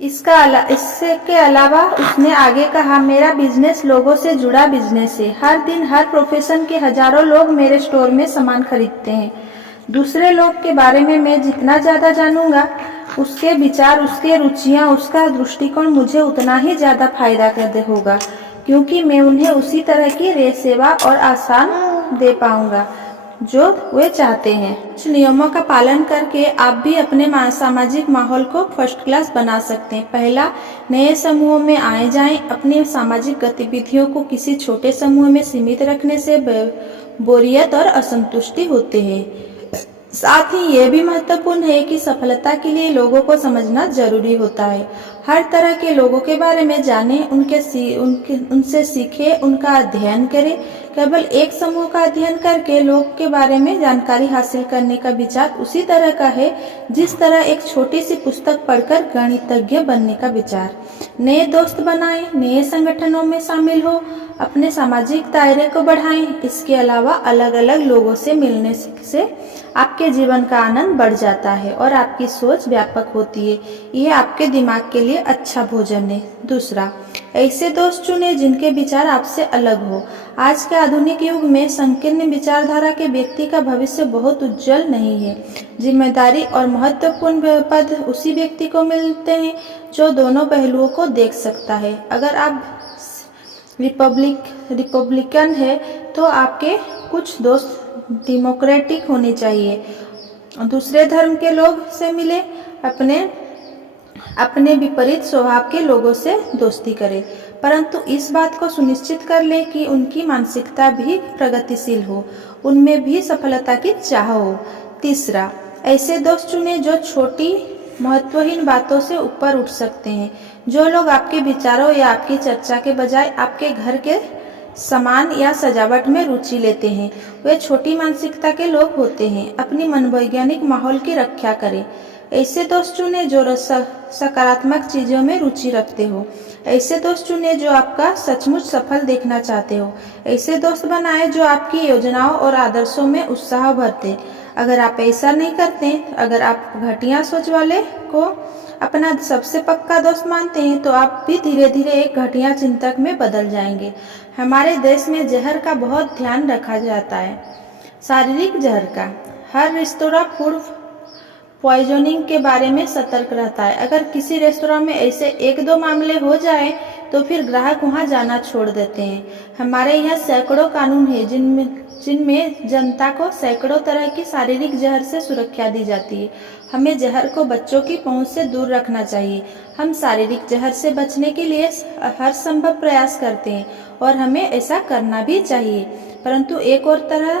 इसके अलावा उसने आगे कहा, मेरा बिजनेस लोगों से जुड़ा बिजनेस है। हर दिन हर प्रोफेशन के हजारों लोग मेरे स्टोर में सामान खरीदते हैं। दूसरे लोग के बारे में मैं जितना ज्यादा जानूंगा, उसके विचार, उसके रुचियां, उसका दृष्टिकोण मुझे उतना ही ज्यादा फायदा होगा, क्योंकि मैं उन्हें उसी तरह की सेवा और आसान दे पाऊंगा जो वे चाहते हैं। कुछ नियमों का पालन करके आप भी अपने सामाजिक माहौल को फर्स्ट क्लास बना सकते हैं। पहला, नए समूहों में आए जाएं। अपनी सामाजिक गतिविधियों को किसी छोटे समूह में सीमित रखने से बोरियत और असंतुष्टि होते हैं। साथ ही यह भी महत्वपूर्ण है कि सफलता के लिए लोगों को समझना जरूरी होता है। हर तरह के लोगों के बारे में जानें, उनसे सीखें, उनका अध्ययन करें। केवल एक समूह का अध्ययन करके लोग के बारे में जानकारी हासिल करने का विचार उसी तरह का है जिस तरह एक छोटी सी पुस्तक पढ़कर गणितज्ञ बनने का विचार। नए दोस्त बनाएं, नए संगठनों में शामिल हो, अपने सामाजिक दायरे को बढ़ाएं। इसके अलावा अलग अलग लोगों से मिलने से आपके जीवन का आनंद बढ़ जाता है और आपकी सोच व्यापक होती है। यह आपके दिमाग के लिए अच्छा भोजन है। दूसरा, ऐसे दोस्त चुनें जिनके विचार आपसे अलग हो। आज के आधुनिक युग में संकीर्ण विचारधारा के व्यक्ति का भविष्य बहुत उज्जवल नहीं है। जिम्मेदारी और महत्वपूर्ण पद उसी व्यक्ति को मिलते हैं जो दोनों पहलुओं को देख सकता है। अगर आप रिपब्लिकन है तो आपके कुछ दोस्त डेमोक्रेटिक होने चाहिए। दूसरे धर्म के लोग से मिले, अपने विपरीत स्वभाव के लोगों से दोस्ती करें, परंतु इस बात को सुनिश्चित कर लें कि उनकी मानसिकता भी प्रगतिशील हो, उनमें भी सफलता की चाह हो। तीसरा, ऐसे दोस्त चुनें जो छोटी महत्वहीन बातों से ऊपर उठ सकते हैं। जो लोग आपके विचारों या आपकी चर्चा के बजाय आपके घर के सामान या सजावट में रुचि लेते हैं, वे छोटी मानसिकता के लोग होते हैं। अपनी मनोवैज्ञानिक माहौल की रक्षा करें। ऐसे दोस्त चुनें जो सकारात्मक चीज़ों में रुचि रखते हो। ऐसे दोस्त चुनें जो आपका सचमुच सफल देखना चाहते हो। ऐसे दोस्त बनाएं जो आपकी योजनाओं और आदर्शों में उत्साह भरते। अगर आप ऐसा नहीं करते, अगर आप घटिया सोच वाले को अपना सबसे पक्का दोस्त मानते हैं, तो आप भी धीरे धीरे एक घटिया चिंतक में बदल जाएंगे। हमारे देश में जहर का बहुत ध्यान रखा जाता है। शारीरिक जहर का हर रेस्तोरां फूड पॉइजनिंग के बारे में सतर्क रहता है। अगर किसी रेस्तोरां में ऐसे 1-2 मामले हो जाए तो फिर ग्राहक वहां जाना छोड़ देते हैं। हमारे यहाँ सैकड़ों कानून हैं जिनमें जनता को सैकड़ों तरह की शारीरिक जहर से सुरक्षा दी जाती है। हमें जहर को बच्चों की पहुंच से दूर रखना चाहिए। हम शारीरिक जहर से बचने के लिए हर संभव प्रयास करते हैं और हमें ऐसा करना भी चाहिए, परंतु एक और तरह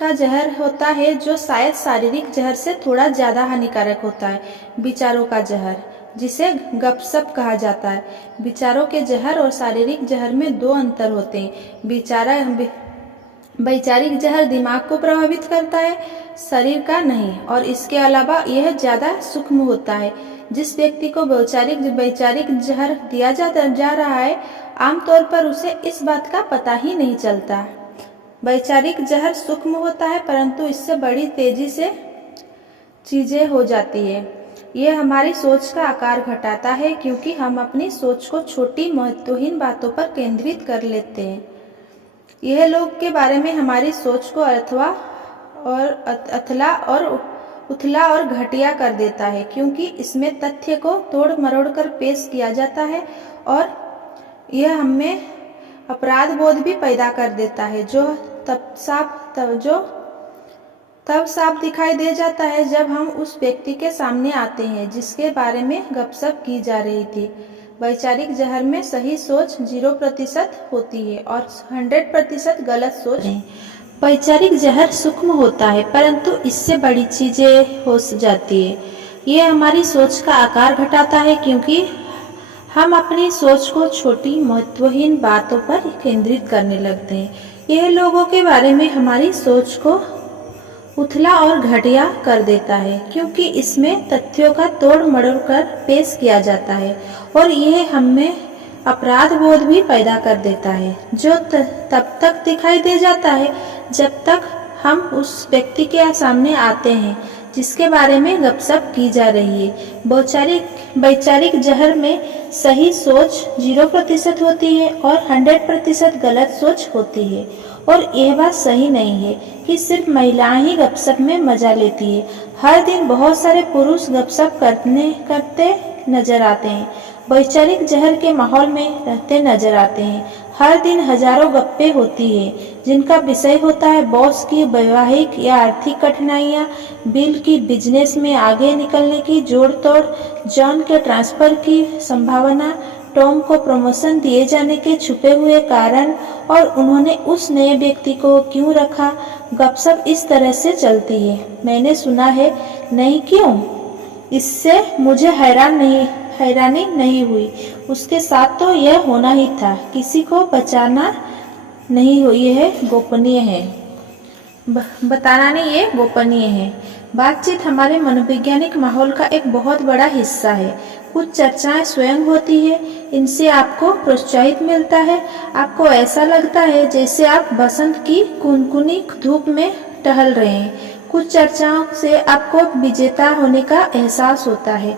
का जहर होता है जो शायद शारीरिक जहर से थोड़ा ज़्यादा हानिकारक होता है, विचारों का जहर, जिसे गपशप कहा जाता है। विचारों के जहर और शारीरिक जहर में 2 अंतर होते हैं। वैचारिक जहर दिमाग को प्रभावित करता है, शरीर का नहीं, और इसके अलावा यह ज़्यादा सूक्ष्म होता है। जिस व्यक्ति को वैचारिक जहर दिया जा रहा है, आमतौर पर उसे इस बात का पता ही नहीं चलता। वैचारिक जहर सूक्ष्म होता है, परंतु इससे बड़ी तेजी से चीजें हो जाती है। यह हमारी सोच का आकार घटाता है क्योंकि हम अपनी सोच को छोटी महत्वहीन बातों पर केंद्रित कर लेते हैं। यह लोग के बारे में हमारी सोच को उथला और घटिया कर देता है, क्योंकि इसमें तथ्य को तोड़ मरोड़ कर पेश किया जाता है और यह हमें अपराध बोध भी पैदा कर देता है, जो तब साफ दिखाई दे जाता है जब हम उस व्यक्ति के सामने आते हैं जिसके बारे में गपशप की जा रही थी। वैचारिक जहर में सही सोच 0% होती है और 100% गलत सोच। वैचारिक जहर सूक्ष्म होता है, परंतु इससे बड़ी चीजें हो जाती है। यह हमारी सोच का आकार घटाता है क्योंकि हम अपनी सोच को छोटी महत्वहीन बातों पर केंद्रित करने लगते हैं। यह लोगों के बारे में हमारी सोच को उथला और घटिया कर देता है क्योंकि इसमें तथ्यों का तोड़ मरोड़ कर पेश किया जाता है और यह हमें अपराध बोध भी पैदा कर देता है, जो तब तक दिखाई दे जाता है जब तक हम उस व्यक्ति के सामने आते हैं जिसके बारे में गपशप की जा रही है। वैचारिक जहर में सही सोच 0% होती है और 100% गलत सोच होती है। और यह बात सही नहीं है कि सिर्फ महिलाएं ही गपशप में मजा लेती है। हर दिन बहुत सारे पुरुष गपशप करते नजर आते हैं, वैचारिक जहर के माहौल में रहते नजर आते हैं। हर दिन हजारों गप्पे होती है जिनका विषय होता है बॉस की वैवाहिक या आर्थिक कठिनाइयाँ, बिल की बिजनेस में आगे निकलने की जोड़ तोड़, जॉन के ट्रांसफर की संभावना, टॉम को प्रमोशन दिए जाने के छुपे हुए कारण और उन्होंने उस नए व्यक्ति को क्यों रखा। गपशप इस तरह से चलती है। मैंने सुना है, नहीं क्यों? इससे मुझे हैरान नहीं हैरानी नहीं हुई। उसके साथ तो यह होना ही था, किसी को बचाना नहीं हो, यह गोपनीय है, बताना नहीं, ये गोपनीय है। बातचीत हमारे मनोवैज्ञानिक माहौल का एक बहुत बड़ा हिस्सा है। कुछ चर्चाएं स्वयं होती है, इनसे आपको प्रोत्साहित मिलता है। आपको ऐसा लगता है जैसे आप बसंत की कुनकुनी धूप में टहल रहे हैं। कुछ चर्चाओं से आपको विजेता होने का एहसास होता है,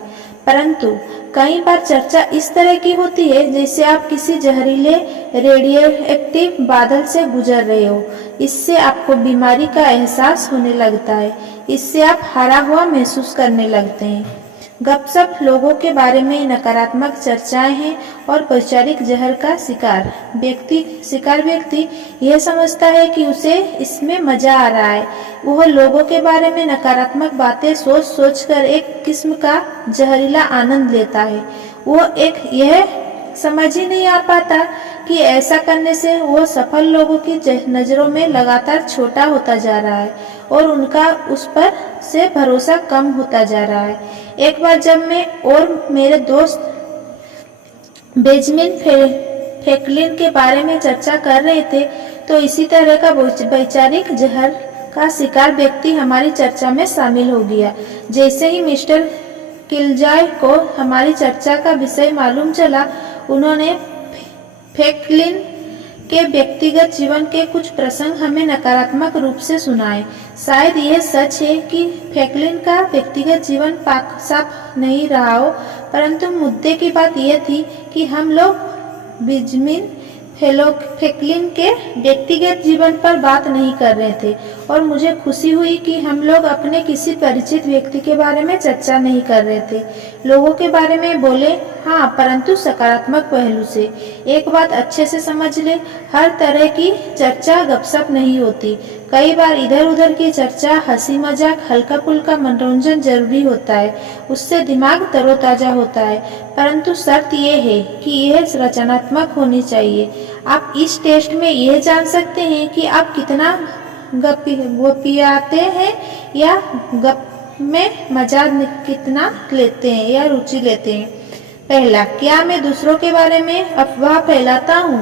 परंतु कई बार चर्चा इस तरह की होती है जैसे आप किसी जहरीले रेडियोएक्टिव बादल से गुजर रहे हो। इससे आपको बीमारी का एहसास होने लगता है, इससे आप हारा हुआ महसूस करने लगते हैं। गपशप लोगों के बारे में नकारात्मक चर्चाएं हैं और वैचारिक जहर का व्यक्ति यह समझता है कि उसे इसमें मजा आ रहा है। वह लोगों के बारे में नकारात्मक बातें सोच सोच कर एक किस्म का जहरीला आनंद लेता है। यह समझ ही नहीं आ पाता कि ऐसा करने से वो सफल लोगों की नज़रों में लगातार छोटा होता जा रहा है और उनका उस पर से भरोसा कम होता जा रहा है। एक बार जब मैं और मेरे दोस्त बेंजामिन फ्रैंकलिन के बारे में चर्चा कर रहे थे, तो इसी तरह का वैचारिक जहर का शिकार व्यक्ति हमारी चर्चा में शामिल हो गया। जैसे ही मिस्टर किलजॉय को हमारी चर्चा का विषय मालूम चला, उन्होंने फ्रैंकलिन के व्यक्तिगत जीवन के कुछ प्रसंग हमें नकारात्मक रूप से सुनाए। शायद यह सच है कि फ्रैंकलिन का व्यक्तिगत जीवन पाक साफ नहीं रहा हो, परंतु मुद्दे की बात यह थी कि हम लोग बेंजामिन फ्रैंकलिन के व्यक्तिगत जीवन पर बात नहीं कर रहे थे, और मुझे खुशी हुई कि हम लोग अपने किसी परिचित व्यक्ति के बारे में चर्चा नहीं कर रहे थे। लोगों के बारे में बोले हाँ, परंतु सकारात्मक पहलू से। एक बात अच्छे से समझ ले, हर तरह की चर्चा गपशप नहीं होती। कई बार इधर उधर की चर्चा, हंसी मजाक, हल्का फुल्का मनोरंजन जरूरी होता है, उससे दिमाग तरोताजा होता है, परंतु शर्त यह है कि यह रचनात्मक होनी चाहिए। आप इस टेस्ट में यह जान सकते हैं कि आप कितना गपियाते हैं या गप में मजा कितना लेते हैं या रुचि लेते हैं। पहला, क्या मैं दूसरों के बारे में अफवाह फैलाता हूँ?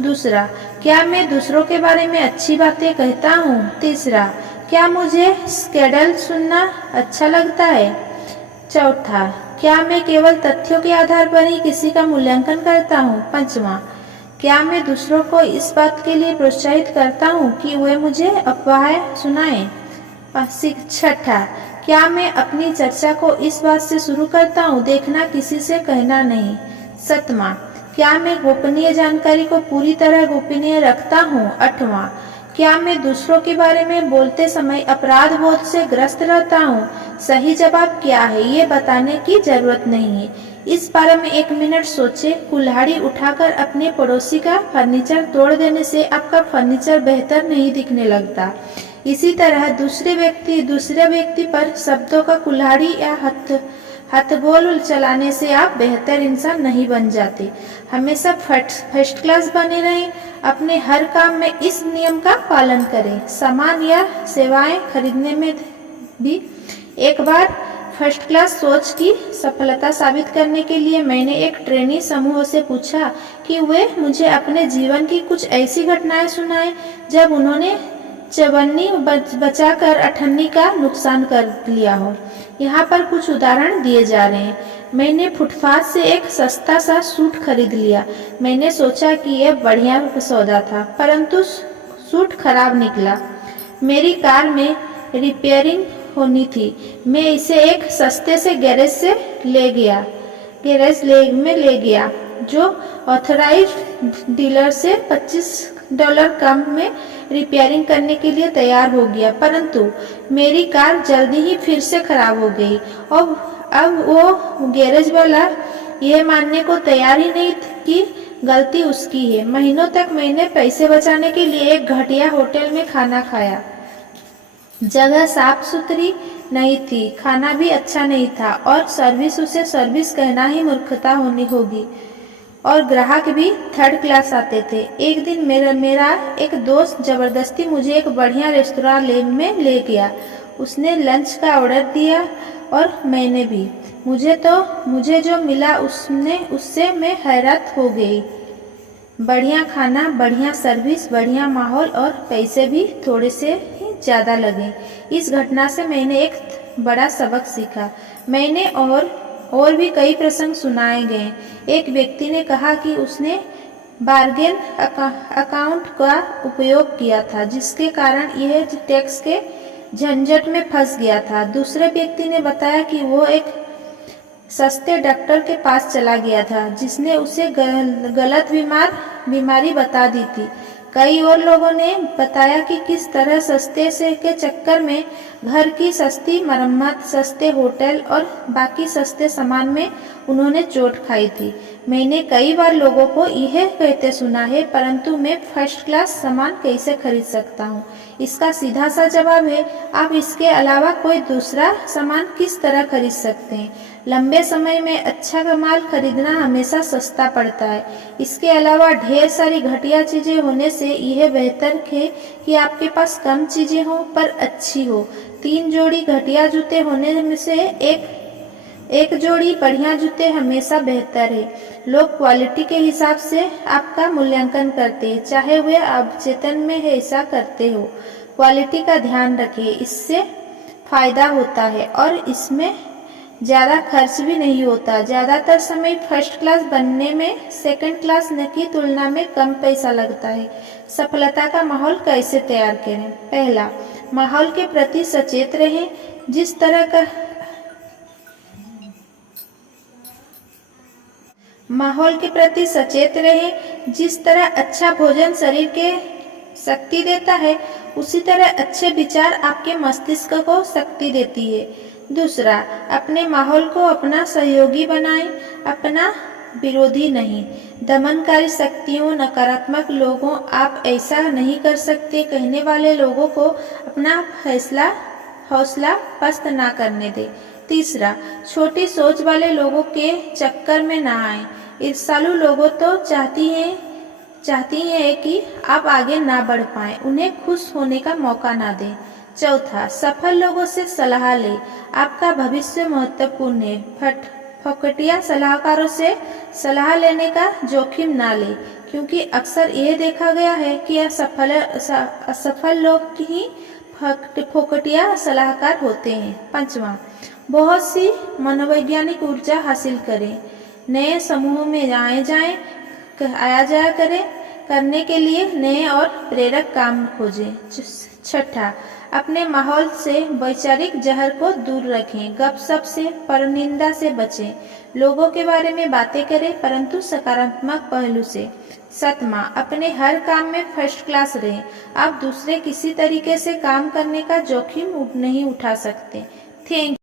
दूसरा, क्या मैं दूसरों के बारे में अच्छी बातें कहता हूँ? तीसरा, क्या मुझे स्कैंडल सुनना अच्छा लगता है? चौथा, क्या मैं केवल तथ्यों के आधार पर ही किसी का मूल्यांकन करता हूँ? पांचवा, क्या मैं दूसरों को इस बात के लिए प्रोत्साहित करता हूँ कि वे मुझे अफवाहें सुनाएं? छठा, क्या मैं अपनी चर्चा को इस बात से शुरू करता हूँ, देखना किसी से कहना नहीं? सातवां, क्या मैं गोपनीय जानकारी को पूरी तरह गोपनीय रखता हूँ? आठवां, क्या मैं दूसरों के बारे में बोलते समय अपराध बोध से ग्रस्त रहता हूँ? सही जवाब क्या है, ये बताने की जरूरत नहीं है। इस बारे में 1 मिनट सोचे। कुल्हाड़ी उठाकर अपने पड़ोसी का फर्नीचर तोड़ देने से आपका फर्नीचर बेहतर नहीं दिखने लगता। इसी तरह दूसरे व्यक्ति पर शब्दों का कुल्हाड़ी या हथगोल चलाने से आप बेहतर इंसान नहीं बन जाते। हमेशा फर्स्ट क्लास बने रहें। अपने हर काम में इस नियम का पालन करें। सामान या सेवाएं खरीदने में भी एक बार फर्स्ट क्लास सोच की सफलता साबित करने के लिए मैंने एक ट्रेनी समूह से पूछा कि वे मुझे अपने जीवन की कुछ ऐसी घटनाएं सुनाएं जब उन्होंने चवन्नी बचाकर अठन्नी का नुकसान कर लिया हो। यहाँ पर कुछ उदाहरण दिए जा रहे हैं। मैंने फुटपाथ से एक सस्ता सा सूट खरीद लिया। मैंने सोचा कि यह बढ़िया सौदा था, परंतु सूट खराब निकला। मेरी कार में रिपेयरिंग होनी थी। मैं इसे एक सस्ते से गैरेज में ले गया जो ऑथराइज्ड डीलर से $25 कम में रिपेयरिंग करने के लिए तैयार हो गया, परंतु मेरी कार जल्दी ही फिर से खराब हो गई। अब वो गैरेज वाला यह मानने को तैयार ही नहीं कि गलती उसकी है। महीनों तक मैंने पैसे बचाने के लिए एक घटिया होटल में खाना खाया। जगह साफ सुथरी नहीं थी, खाना भी अच्छा नहीं था, और उसे सर्विस कहना ही मूर्खता होगी, और ग्राहक भी थर्ड क्लास आते थे। एक दिन मेरा एक दोस्त जबरदस्ती मुझे एक बढ़िया रेस्तोरां में ले गया। उसने लंच का ऑर्डर दिया और मैंने भी। मुझे जो मिला उससे मैं हैरत हो गई। बढ़िया खाना, बढ़िया सर्विस, बढ़िया माहौल और पैसे भी थोड़े से ही ज़्यादा लगे। इस घटना से मैंने एक बड़ा सबक सीखा। मैंने और भी कई प्रसंग सुनाए गए। एक व्यक्ति ने कहा कि उसने बार्गेन अकाउंट का उपयोग किया था, जिसके कारण यह टैक्स के झंझट में फंस गया था। दूसरे व्यक्ति ने बताया कि वो एक सस्ते डॉक्टर के पास चला गया था, जिसने उसे गलत बीमारी बता दी थी। कई और लोगों ने बताया कि किस तरह सस्ते से के चक्कर में घर की सस्ती मरम्मत, सस्ते होटल और बाकी सस्ते सामान में उन्होंने चोट खाई थी। मैंने कई बार लोगों को यह कहते सुना है, परंतु मैं फर्स्ट क्लास सामान कैसे खरीद सकता हूँ? इसका सीधा सा जवाब है, आप इसके अलावा कोई दूसरा सामान किस तरह खरीद सकते हैं। लंबे समय में अच्छा माल खरीदना हमेशा सस्ता पड़ता है। इसके अलावा ढेर सारी घटिया चीजें होने से यह बेहतर है कि आपके पास कम चीजें हो पर अच्छी हो। 3 जोड़ी घटिया जूते होने में से एक जोड़ी बढ़िया जूते हमेशा बेहतर है। लोग क्वालिटी के हिसाब से आपका मूल्यांकन करते हैं, चाहे वे अवचेतन में ऐसा करते हो। क्वालिटी का ध्यान रखें, इससे फायदा होता है और इसमें ज़्यादा खर्च भी नहीं होता। ज़्यादातर समय फर्स्ट क्लास बनने में सेकंड क्लास की तुलना में कम पैसा लगता है। सफलता का माहौल कैसे तैयार करें? पहला, माहौल के प्रति सचेत रहें। जिस तरह अच्छा भोजन शरीर के शक्ति देता है, उसी तरह अच्छे विचार आपके मस्तिष्क को शक्ति देती है। दूसरा, अपने माहौल को अपना सहयोगी बनाएं, अपना विरोधी नहीं। दमनकारी शक्तियों, नकारात्मक लोगों, आप ऐसा नहीं कर सकते कहने वाले लोगों को अपना हौसला पस्त ना करने दें। तीसरा, छोटी सोच वाले लोगों के चक्कर में ना आए। ईर्ष्यालु लोगों तो चाहती हैं कि आप आगे ना बढ़ पाएं, उन्हें खुश होने का मौका ना दें। चौथा, सफल लोगों से सलाह लें, आपका भविष्य महत्वपूर्ण है। फकटिया सलाहकारों से सलाह लेने का जोखिम ना लें, क्योंकि अक्सर यह देखा गया है कि असफल लोग ही फोकटिया सलाहकार होते हैं। पांचवा, बहुत सी मनोवैज्ञानिक ऊर्जा हासिल करें, नए समूहों में आया जाया करें, करने के लिए नए और प्रेरक काम खोजें। छठा, अपने माहौल से वैचारिक जहर को दूर रखें, गपशप से, परनिंदा से बचें। लोगों के बारे में बातें करें, परंतु सकारात्मक पहलू से। सातवां, अपने हर काम में फर्स्ट क्लास रहें। आप दूसरे किसी तरीके से काम करने का जोखिम नहीं उठा सकते। थैंक